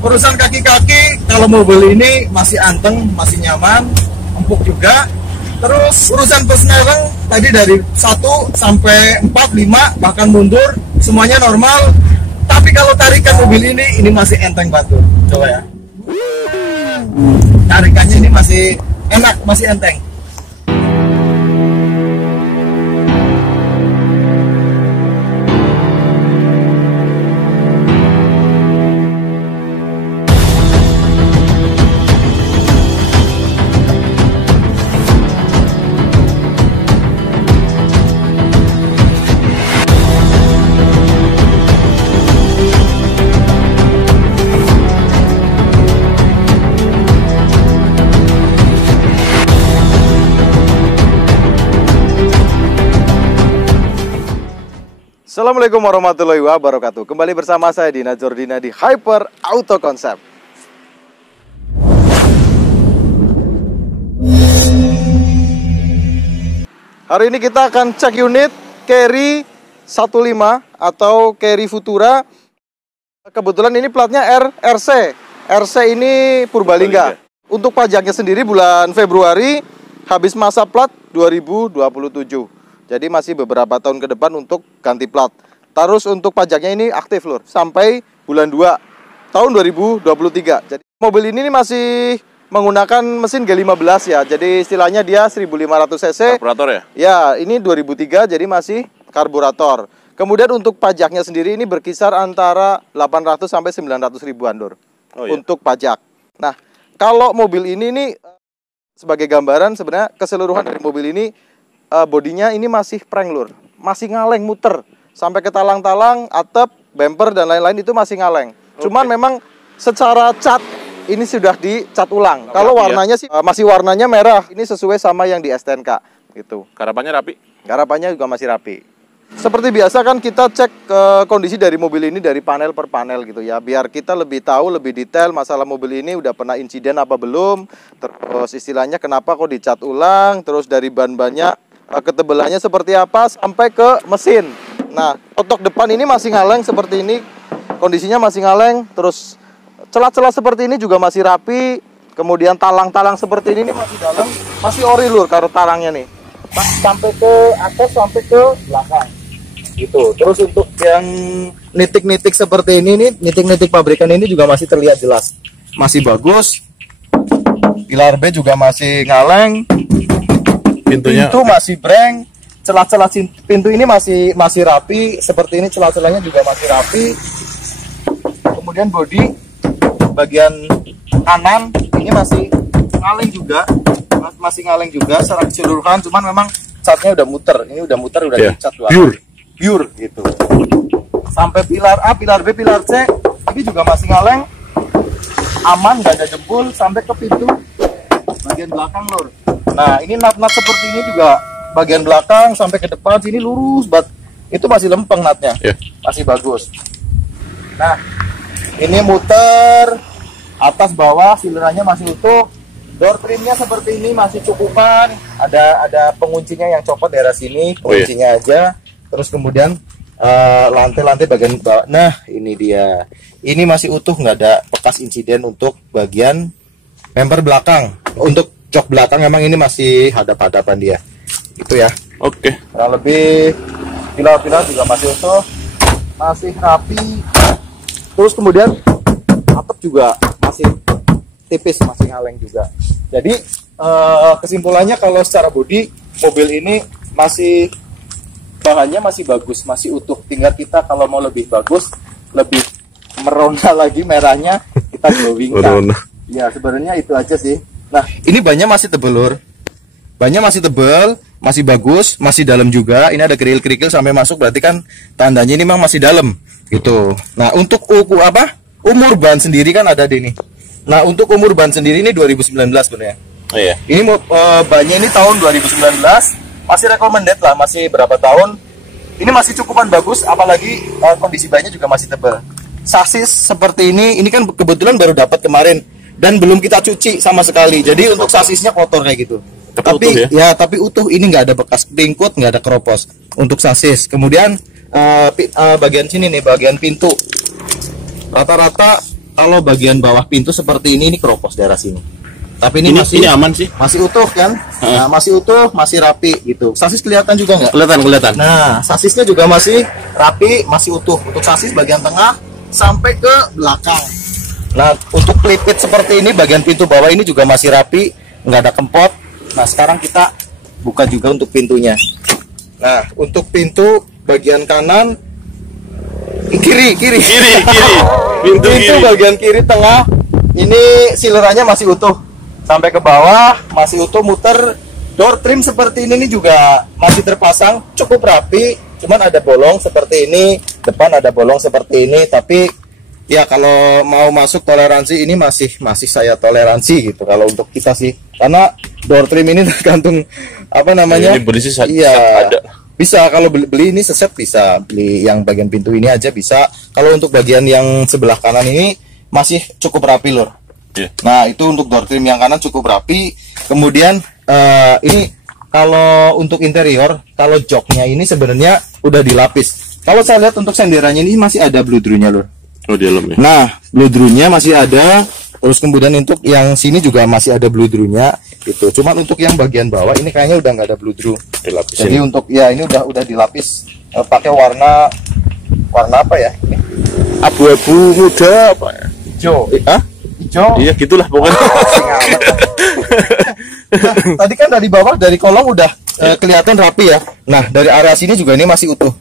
Urusan kaki-kaki, kalau mobil ini masih anteng, masih nyaman, empuk juga. Terus urusan persneling tadi dari 1 sampai 4, 5 bahkan mundur semuanya normal. Tapi kalau tarikan mobil ini masih enteng banget. Coba ya. Tarikannya ini masih enak, masih enteng. Assalamualaikum warahmatullahi wabarakatuh. Kembali bersama saya Dina Jordina di Hyper Auto Concept. Hari ini kita akan cek unit Carry 15 atau Carry Futura. Kebetulan ini platnya RC. RC ini Purbalingga. Untuk pajaknya sendiri bulan Februari, habis masa plat 2027. Jadi masih beberapa tahun ke depan untuk ganti plat. Terus untuk pajaknya ini aktif lur, sampai bulan 2 tahun 2023. Jadi mobil ini masih menggunakan mesin G15 ya. Jadi istilahnya dia 1500 cc. Karburator ya? Ya, ini 2003 jadi masih karburator. Kemudian untuk pajaknya sendiri ini berkisar antara 800 sampai 900 ribuan lur. Oh, iya. Untuk pajak. Nah, kalau mobil ini nih sebagai gambaran sebenarnya keseluruhan dari mobil ini bodinya ini masih prank lur, masih ngaleng muter sampai ke talang-talang, atap, bumper dan lain-lain itu masih ngaleng. Cuman memang secara cat ini sudah dicat ulang. Kalau warnanya sih masih warnanya merah. Ini sesuai sama yang di STNK gitu. Garapannya rapi? Garapannya juga masih rapi. Seperti biasa kan kita cek kondisi dari mobil ini dari panel per panel gitu ya, biar kita lebih tahu lebih detail masalah mobil ini udah pernah insiden apa belum, terus istilahnya kenapa kok dicat ulang, terus dari ban-bannya ketebalannya seperti apa sampai ke mesin. Nah, otok depan ini masih ngaleng seperti ini, kondisinya masih ngaleng. Terus celah-celah seperti ini juga masih rapi. Kemudian talang-talang seperti ini masih dalam, masih ori lur kalau talangnya nih, sampai ke atas sampai ke belakang gitu. Terus untuk yang nitik-nitik seperti ini nih, nitik-nitik pabrikan ini juga masih terlihat jelas, masih bagus. Pilar B juga masih ngaleng. Pintu masih breng, celah-celah pintu ini masih rapi, seperti ini celah-celahnya juga masih rapi. Kemudian bodi bagian kanan ini masih ngaleng juga, secara keseluruhan. Cuman memang catnya udah muter, ini udah muter, udah dicat pure gitu. Sampai pilar A, pilar B, pilar C ini juga masih ngaleng, aman, gak ada jebol sampai ke pintu bagian belakang lur. Nah, ini nat-nat seperti ini juga bagian belakang sampai ke depan sini lurus banget. Itu masih lempeng natnya. Masih bagus. Nah, ini muter atas bawah, silerannya masih utuh. Door trimnya seperti ini masih cukupan. Ada penguncinya yang copot daerah sini, penguncinya aja. Terus kemudian lantai-lantai bagian bawah. Nah, ini dia. Ini masih utuh, nggak ada bekas insiden untuk bagian bumper belakang. Untuk jok belakang memang ini masih hadap-hadapan dia. Itu ya. Oke. Kurang lebih pilar-pilar juga masih utuh, masih rapi. Terus kemudian atap juga masih tipis, masih ngaleng juga. Jadi kesimpulannya kalau secara bodi mobil ini masih bahannya masih bagus, masih utuh. Tinggal kita kalau mau lebih bagus, lebih merona lagi merahnya, kita glowingkan. Ya sebenarnya itu aja sih. Nah, ini bannya masih tebel lur. Bannya masih tebel, masih bagus, masih dalam juga. Ini ada kerikil-kerikil sampai masuk, berarti kan tandanya ini memang masih dalam gitu. Nah, untuk umur ban sendiri kan ada di ini. Nah, untuk umur ban sendiri ini 2019 sebenarnya. Oh iya. Ini bannya ini tahun 2019, masih recommended lah, masih berapa tahun. Ini masih cukupan bagus, apalagi kondisi bannya juga masih tebal. Sasis seperti ini kan kebetulan baru dapat kemarin. Dan belum kita cuci sama sekali, jadi untuk sasisnya kotor kayak gitu. Tapi ya? Tapi utuh, ini nggak ada bekas pingkut, nggak ada keropos untuk sasis. Kemudian bagian sini nih, bagian pintu, rata-rata kalau bagian bawah pintu seperti ini keropos daerah sini. Tapi ini masih aman sih. Masih utuh kan? Nah, masih utuh, masih rapi gitu. Sasis kelihatan juga nggak? Kelihatan. Nah, sasisnya juga masih rapi, masih utuh. Untuk sasis bagian tengah sampai ke belakang. Nah, untuk pelipit seperti ini bagian pintu bawah ini juga masih rapi, nggak ada kempot. Nah, sekarang kita buka juga untuk pintunya. Nah, untuk pintu bagian kanan kiri. Pintu kiri. Bagian kiri tengah ini silerannya masih utuh. Sampai ke bawah masih utuh, muter. Door trim seperti ini juga masih terpasang, cukup rapi. Cuman ada bolong seperti ini, depan ada bolong seperti ini. Tapi ya kalau mau masuk toleransi ini masih saya toleransi gitu kalau untuk kita sih. Karena door trim ini tergantung apa namanya. Ini berisi iya, ada. Bisa kalau beli ini seset, bisa beli yang bagian pintu ini aja bisa. Kalau untuk bagian yang sebelah kanan ini masih cukup rapi lur. Nah, itu untuk door trim yang kanan cukup rapi. Kemudian ini kalau untuk interior, kalau joknya ini sebenarnya udah dilapis. Kalau saya lihat untuk senderannya ini masih ada bludrunya lur. Oh, di dalam ya. Nah, bludrunya masih ada. Terus kemudian untuk yang sini juga masih ada bludrunya gitu. Cuman untuk yang bagian bawah ini kayaknya udah nggak ada bludru. Dilapisin. Jadi untuk ya ini udah dilapis pakai warna apa ya? Abu-abu muda apa ya? Hijau. Hah? Hijau. Iya, gitulah pokoknya. Nah, tadi kan dari bawah dari kolong udah kelihatan rapi ya. Nah, dari area sini juga ini masih utuh.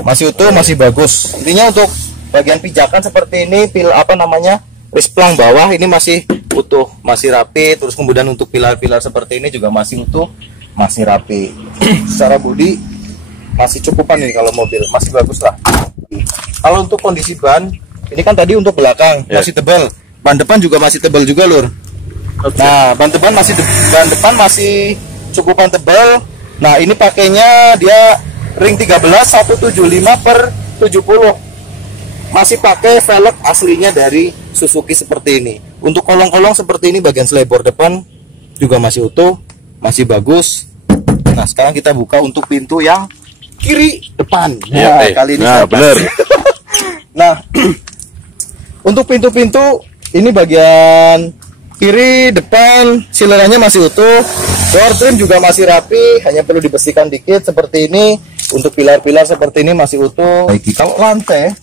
Masih bagus. Intinya untuk bagian pijakan seperti ini, risplang bawah ini masih utuh, masih rapi. Terus kemudian untuk pilar-pilar seperti ini juga masih utuh, masih rapi. Secara bodi masih cukupan ini kalau mobil, masih bagus lah. Kalau untuk kondisi ban, ini kan tadi untuk belakang masih tebal. Ban depan juga masih tebal juga lur. Nah, ban depan masih cukupan tebal. Nah, ini pakainya dia ring 13 175/70. Masih pakai velg aslinya dari Suzuki seperti ini. Untuk kolong-kolong seperti ini bagian selebor depan juga masih utuh, masih bagus. Nah, sekarang kita buka untuk pintu yang kiri depan. Ya, kali ini benar. Nah, untuk pintu-pintu ini bagian kiri depan silerannya masih utuh, door trim juga masih rapi, hanya perlu dibersihkan dikit seperti ini. Untuk pilar-pilar seperti ini masih utuh. Kalau lantai,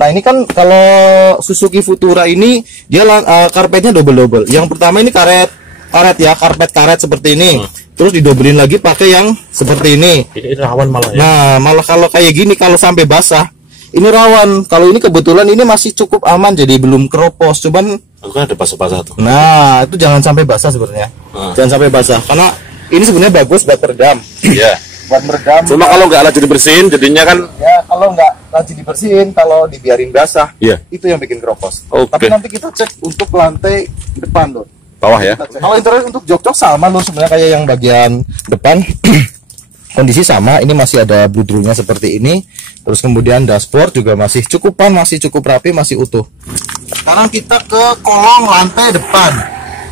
nah ini kan kalau Suzuki Futura ini dia karpetnya double. Yang pertama ini karpet karet seperti ini. Terus didobelin lagi pakai yang seperti ini. Ini rawan malah ya. Nah, malah kalau kayak gini kalau sampai basah ini rawan. Kalau ini kebetulan ini masih cukup aman, jadi belum keropos. Cuman aku kan ada basah-basah tuh. Nah, itu jangan sampai basah sebenarnya. Jangan sampai basah karena ini sebenarnya bagus buat meredam. Iya. Buat meredam. Cuma kalau nggak rajin dibersihin, jadinya kan. Ya, kalau nggak rajin dibersihin, kalau dibiarin basah, Iya. itu yang bikin keropos. Oke. Tapi nanti kita cek untuk lantai depan loh. Bawah ya. Kalau interior untuk jok-jok sama loh sebenarnya kayak yang bagian depan. Kondisi sama, ini masih ada bludrunya seperti ini. Terus kemudian dashboard juga masih cukupan, masih cukup rapi, masih utuh. Sekarang kita ke kolong lantai depan.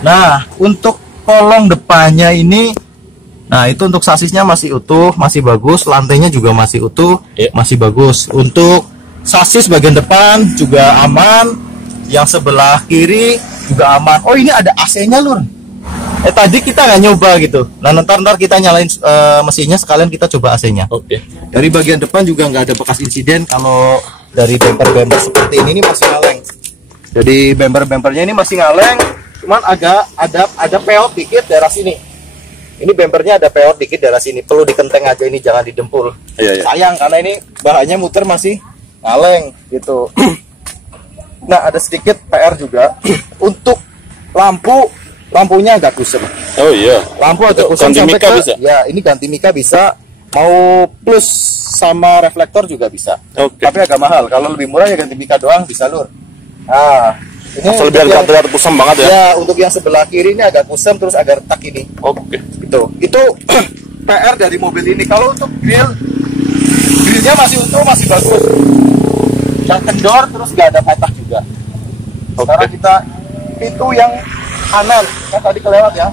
Nah, untuk kolong depannya ini, nah itu untuk sasisnya masih utuh, masih bagus. Lantainya juga masih utuh, masih bagus. Untuk sasis bagian depan juga aman. Yang sebelah kiri juga aman. Oh, ini ada AC-nya lur. Tadi kita nggak nyoba gitu. Nah, ntar kita nyalain mesinnya sekalian kita coba AC-nya. Oke. Dari bagian depan juga nggak ada bekas insiden. Kalau dari bumper seperti ini masih ngaleng. Jadi bumpernya ini masih ngaleng, cuman agak ada peot dikit daerah sini. Ini bumpernya ada peot dikit daerah sini. Perlu dikenteng aja ini, jangan didempul. Iya. Sayang karena ini bahannya muter masih ngaleng gitu. Nah, ada sedikit PR juga untuk lampunya agak kusem. Oh iya. Lampu agak kusem Ganti sampai mika ke, bisa? ya ini ganti mika bisa, mau plus sama reflektor juga bisa. Oke. Tapi agak mahal. Kalau lebih murah ya ganti mika doang bisa lur. Nah, ini Asal biar nggak terlihat kusam banget ya. Ya, untuk yang sebelah kiri ini agak kusem terus agak retak ini. Oke. Itu PR dari mobil ini. Kalau untuk grillnya masih utuh, masih bagus. Yang kendor terus nggak ada patah juga. Sekarang kita pintu yang kanan, kan tadi kelewat ya.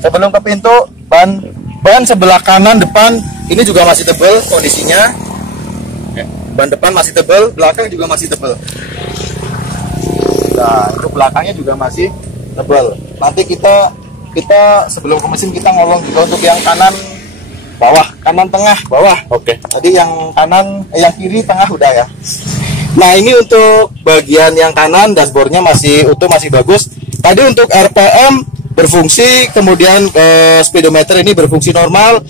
Sebelum ke pintu, ban sebelah kanan depan ini juga masih tebal kondisinya. Ban depan masih tebal, belakang juga masih tebal. Nah, untuk belakangnya juga masih tebal. Nanti kita sebelum ke mesin kita ngolong juga untuk yang kanan bawah, kanan tengah bawah. Oke. Tadi yang kanan, yang kiri tengah udah ya. Nah, ini untuk bagian yang kanan dashboardnya masih utuh, masih bagus. Tadi untuk RPM berfungsi, kemudian speedometer ini berfungsi normal,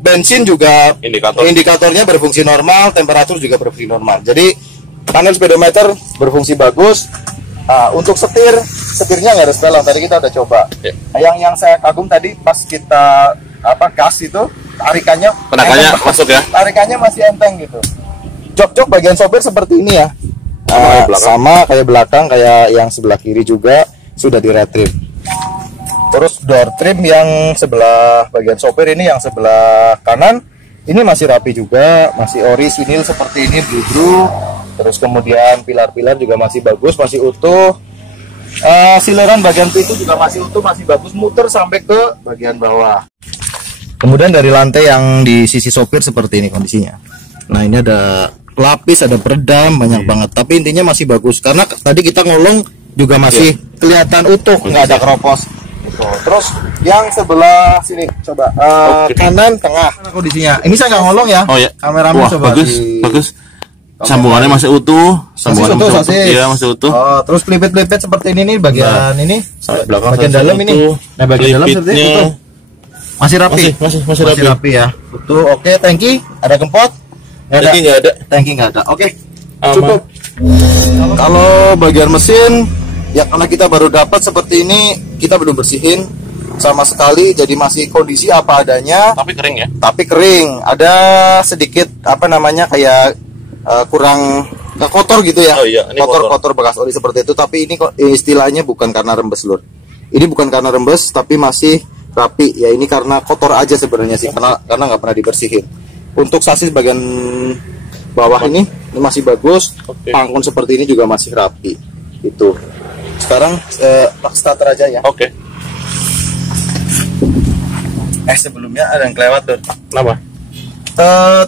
bensin juga indikatornya berfungsi normal, temperatur juga berfungsi normal. Jadi panel speedometer berfungsi bagus. Untuk setirnya nggak ada sebelah, tadi kita udah coba. Yang saya kagum tadi pas kita gas itu tarikannya masuk ya, tarikannya masih enteng gitu. Jok bagian sopir seperti ini ya, sama kayak belakang, kayak yang sebelah kiri juga sudah di retrim. Terus door trim yang sebelah bagian sopir ini, yang sebelah kanan ini masih rapi juga, masih ori vinil seperti ini, blue. Terus kemudian pilar-pilar juga masih bagus, masih utuh. Sileran bagian pintu juga masih utuh, masih bagus, muter sampai ke bagian bawah. Kemudian dari lantai yang di sisi sopir seperti ini kondisinya. Nah, ini ada pelapis, ada peredam, banyak banget. Tapi intinya masih bagus karena tadi kita ngolong juga masih kelihatan utuh, nggak ada keropos. Terus yang sebelah sini coba kanan tengah kondisinya. Ini saya nggak ngolong ya. Oh ya. Kameramen coba bagus. Sambungannya masih utuh, iya masih utuh. Oh, terus pelipet-pelipet seperti ini nih bagian ini, belakang bagian dalam ini. Nah, bagian dalam seperti itu. Masih rapi. Masih rapi ya. Utuh. Oke, tangki ada gempot? Tangki nggak ada. Tangki nggak ada. Oke. Cukup. Kalau bagian mesin ya, karena kita baru dapat seperti ini, kita belum bersihin sama sekali, jadi masih kondisi apa adanya. Tapi kering ya? Tapi kering. Ada sedikit kayak kurang kotor gitu ya. Oh iya, ini kotor bekas oli seperti itu. Tapi ini istilahnya bukan karena rembes, Lur. Ini bukan karena rembes, tapi masih rapi. Ya, ini karena kotor aja sebenarnya sih, karena nggak pernah dibersihin. Untuk sasis bagian bawah ini masih bagus. Pangkon seperti ini juga masih rapi. Itu. Sekarang starter aja ya. Oke. Sebelumnya ada yang kelewat, Lur. Kenapa?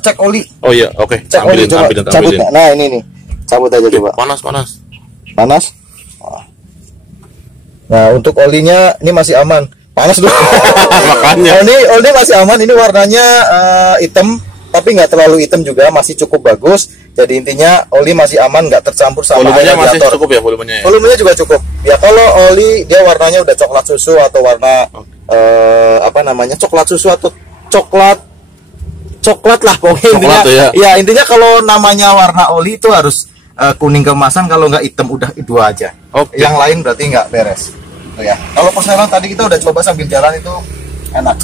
Cek oli. Oh iya, oke. Cek oli, coba cabut. Nah, ini nih. Cabut aja coba. Panas. Nah, untuk olinya ini masih aman. Panas dulu. Makanya. Oli masih aman. Ini warnanya hitam, tapi nggak terlalu hitam juga, masih cukup bagus. Jadi intinya oli masih aman, nggak tercampur sama volumenya radiator. Masih cukup ya volumenya. Ya? Volumenya juga cukup. Ya, kalau oli dia warnanya udah coklat susu atau warna coklat susu atau coklat lah pokoknya intinya. Ya, intinya kalau namanya warna oli itu harus kuning keemasan, kalau nggak hitam udah itu aja. Yang lain berarti nggak beres. Tuh ya. Kalau persenan tadi kita udah coba sambil jalan itu enak.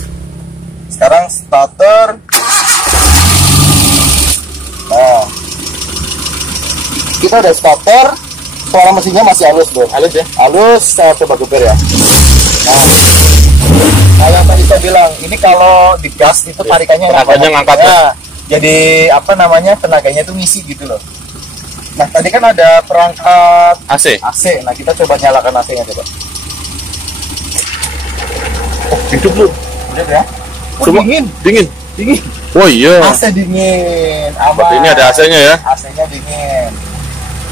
Sekarang starter. Nah, kita udah starter. Suara mesinnya masih halus, Bro. Halus ya? Halus. Saya coba geber ya. Nah, yang tadi saya bilang, ini kalau digas itu tarikannya ngangkat ya. Jadi tenaganya itu ngisi gitu loh. Nah, tadi kan ada perangkat AC. Nah, kita coba nyalakan AC-nya coba. Hidup lu. Udah ya. Dingin. Oh iya. AC dingin. Aman. Berarti ini ada AC-nya ya? AC-nya dingin.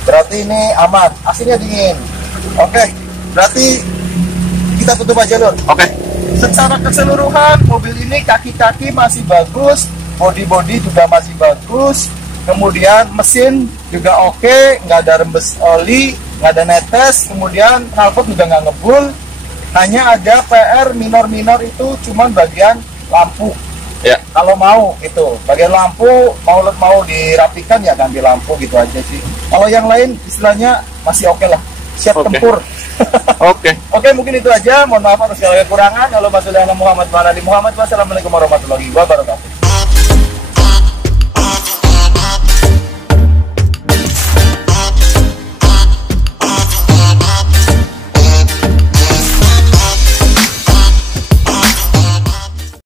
Berarti ini aman. AC-nya dingin. Oke. Berarti kita tutup aja, Lur. Oke. Secara keseluruhan mobil ini kaki-kaki masih bagus, body juga masih bagus, kemudian mesin juga oke, nggak ada rembes oli, nggak ada netes, kemudian knalpot juga nggak ngebul. Hanya ada PR minor itu cuman bagian lampu. Ya. Kalau mau itu bagian lampu mau dirapikan ya ganti lampu gitu aja sih. Kalau yang lain istilahnya masih oke lah, siap tempur. Oke, mungkin itu aja. Mohon maaf atas segala kekurangan. Wassalamualaikum warahmatullahi wabarakatuh.